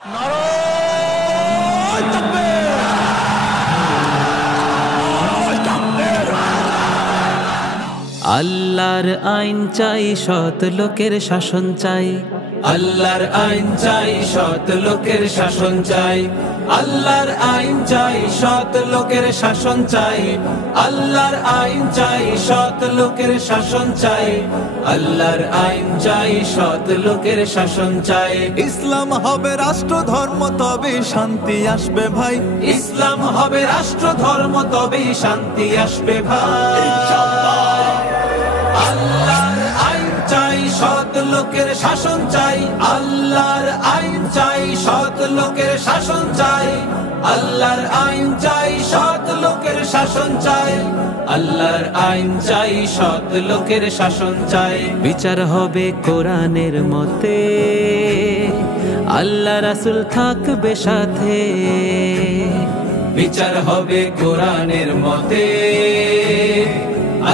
নারায়ে তাকবীর! নারায়ে তাকবীর! আল্লাহর আইন চাই, সৎ লোকের শাসন চাই। আল্লাহর আইন চাই, সৎ লোকের শাসন চাই। আল্লাহর আইন চাই, সৎ লোকের শাসন চাই। আল্লাহর আইন চাই, সৎ লোকের শাসন চাই। আল্লাহর আইন চাই, সৎ লোকের শাসন চাই। ইসলাম হবে রাষ্ট্র ধর্ম, তবে শান্তি আসবে ভাই। ইসলাম হবে রাষ্ট্র ধর্ম, তবেই শান্তি আসবে ভাই। আল্লাহর আইন চাই, সৎ লোকের শাসন চাই। আল্লাহর আইন চাই, সৎ লোকের শাসন চাই। আল্লাহর আইন চাই, সৎ লোকের শাসন চাই। আল্লাহর আইন চাই, সৎ লোকের শাসন চাই। বিচার হবে কোরআনের মতে, আল্লাহ রাসূল থাকবে সাথে। বিচার হবে কোরআনের মতে,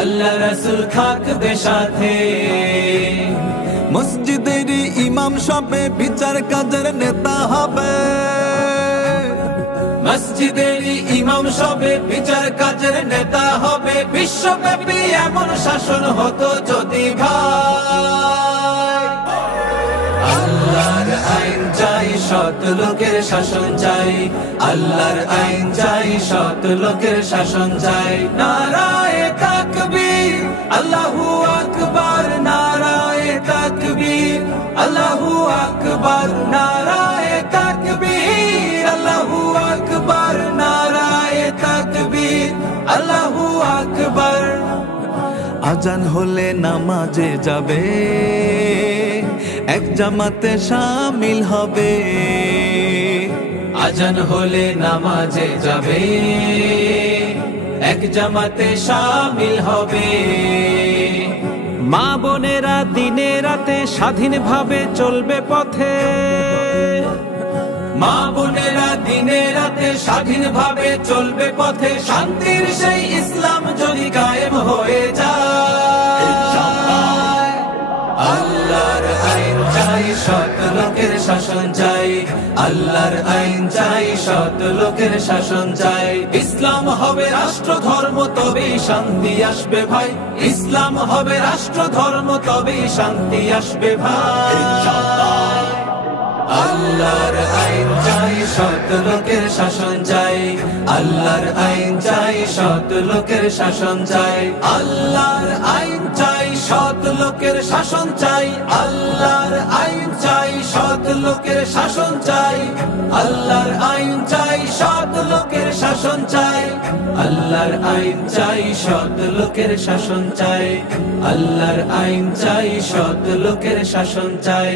আল্লাহ রাসূল থাকবে সাথে। মসজিদের ইমাম সবে বিচার কাজের নেতা হবে। মসজিদের ইমাম সবে বিচার কাজের নেতা হবে। বিশ্বব্যাপী এমন শাসন হতো যদি ভাই। আল্লাহর আইন চাই, সৎ লোকের শাসন চাই। আল্লাহর আইন চাই, সৎ লোকের শাসন চাই। নারায়ে তাকবীর, আল্লাহু আকবার। নারায়ে তাকবীর, আল্লাহু আকবার। নারায়ে তাকবীর, আল্লাহু আকবার। নারায়ে তাকবীর, আল্লাহু আকবার। আজান হলে নামাজে যাবে, এক জামাতে শামিল হবে। আজান হলে নামাজে যাবে, এক জামাতে শামিল হবে। মা বোনেরা দিনে রাতে স্বাধীনভাবে চলবে পথে। মা বোনেরা দিনে রাতে স্বাধীনভাবে চলবে পথে। শান্তির সেই ইসলাম যদি কায়েম হয়ে যায়। আল্লাহর আইন চাই, সৎ লোকের শাসন চাই। আল্লাহর আইন চাই, সৎ লোকের শাসন চাই। ইসলাম হবে রাষ্ট্র ধর্ম, তবেই শান্তি আসবে ভাই। ইসলাম হবে রাষ্ট্র ধর্ম, তবেই শান্তি আসবে ভাই। আল্লাহর আইন চাই, সৎ লোকের শাসন চাই। আল্লাহর আইন চাই, সৎ লোকের শাসন চাই। আল্লাহর আইন চাই, সৎ লোকের শাসন চাই। আল্লাহর আইন চাই, সৎ লোকের শাসন চাই। আল্লাহর আইন চাই, সৎ লোকের শাসন চাই। আল্লাহর আইন চাই, সৎ লোকের শাসন চাই। আল্লাহর আইন চাই, সৎ লোকের শাসন চাই।